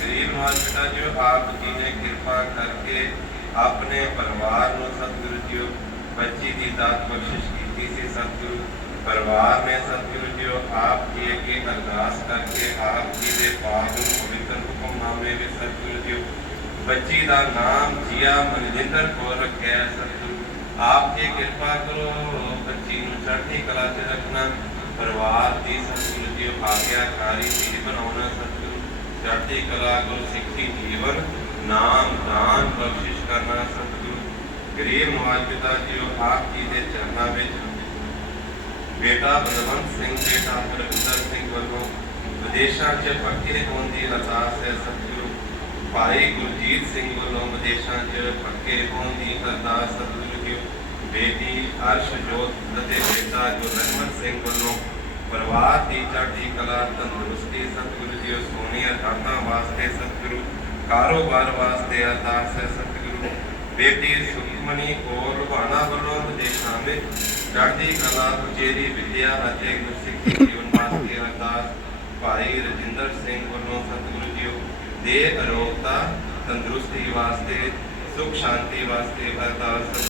ਗਰੀਬ ਨਵਾਜ ਜੀ ਆਪ ਜੀ ਨੇ ਕਿਰਪਾ ਕਰਕੇ ਆਪਣੇ ਪਰਿਵਾਰ ਨੂੰ ਸਤਿਗੁਰੂ ਜੀ ਬੱਚੀ ਦੀ ਦਾਤ ਬਖਸ਼ਿਸ਼ ਕੀਤੀ ਸੀ। ਸਤਿਗੁਰੂ ਪਰਿਵਾਰ ਨੇ ਸਤਿਗੁਰੂ ਜੀ ਆਪ ਜੀ ਅੱਗੇ ਅਰਦਾਸ ਕਰਕੇ ਆਪ ਜੀ ਦੇ ਪਾਕ ਨੂੰ ਪਵਿੱਤਰ ਹੁਕਮਨਾਮੇ ਵਿੱਚ ਸਤਿਗੁਰੂ ਜੀ ਬੱਚੀ ਦਾ ਨਾਮ ਜੀਆ ਮਨਜਿੰਦਰ ਕੌਰ ਰੱਖਿਆ ਸਤਿਗੁਰੂ ਆਪ ਜੀ ਕਿਰਪਾ ਕਰੋ, ਬੱਚੀ ਨੂੰ ਚੜ੍ਹਦੀ ਕਲਾ 'ਚ ਰੱਖਣਾ। ਪਰਿਵਾਰ ਦੀ ਸਤਿਗੁਰੂ ਜੀ ਆਗਿਆਕਾਰੀ ਚੀਜ਼ ਬਣਾਉਣਾ। ਸਤਿਗੁਰੂ ਚੜ੍ਹਦੀ ਕਲਾ ਗੁਰੂ ਸਿੱਖੀ ਜੀਵਨ ਨਾਮ ਦਾਨ ਬਖਸ਼ਿਸ਼ ਕਰਨਾ ਸਤਿਗੁਰੂ ਗਰੀਬ ਨਵਾਜ ਪਿਤਾ ਜੀ ਆਪ ਜੀ ਦੇ ਚਰਨਾਂ ਵਿੱਚ ਬੇਟਾ ਬਲਵੰਤ ਸਿੰਘ ਬੇਟਾ ਪ੍ਰਵਿੰਦਰ ਸਿੰਘ ਵੱਲੋਂ ਵਿਦੇਸ਼ਾਂ 'ਚ ਪੱਕੇ ਹੋਣ ਦੀ ਅਰਦਾਸ ਹੈ ਸਤਿਗੁਰੂ ਭਾਈ ਗੁਰਜੀਤ ਸਿੰਘ ਵੱਲੋਂ ਵਿਦੇਸ਼ਾਂ 'ਚ ਪੱਕੇ ਹੋਣ ਦੀ ਅਰਦਾਸ ਸਤਿਗੁਰੂ ਜੀ ਬੇਟੀ ਅਰਸ਼ਜੋਤ ਅਤੇ ਬੇਟਾ ਜੋ ਰਹਿਮਤ ਸਿੰਘ ਵੱਲੋਂ ਪਰਿਵਾਰ ਦੀ ਚੜ੍ਹਦੀ ਕਲਾ, ਤੰਦਰੁਸਤੀ, ਸਤਿਗੁਰੂ ਜੀ ਸੋਹਣੀਆਂ ਦਾਤਾਂ ਵਾਸਤੇ ਸਤਿਗੁਰੂ, ਕਾਰੋਬਾਰ ਵਾਸਤੇ ਅਰਦਾਸ ਹੈ ਸਤਿਗੁਰੂ। ਬੇਟੀ ਸੁਖਮਨੀ ਕੌਰ ਲੁਬਾਣਾ ਵੱਲੋਂ ਵਿਦੇਸ਼ਾਂ ਵਿੱਚ ਚੜ੍ਹਦੀ ਕਲਾ ਉਚੇਰੀ ਵਿਦਿਆ ਅਤੇ ਗੁਰਸਿੱਖੀ ਜੀਵਨ ਵਾਸਤੇ ਅਰਦਾਸ। ਭਾਈ ਰਜਿੰਦਰ ਸਿੰਘ ਵੱਲੋਂ ਸਤਿਗੁਰੂ ਜੀ ਦੇ ਅਰੋਗਤਾ, ਤੰਦਰੁਸਤੀ ਵਾਸਤੇ ਸੁਖ ਸ਼ਾਂਤੀ ਵਾਸਤੇ ਅਰਦਾਸ।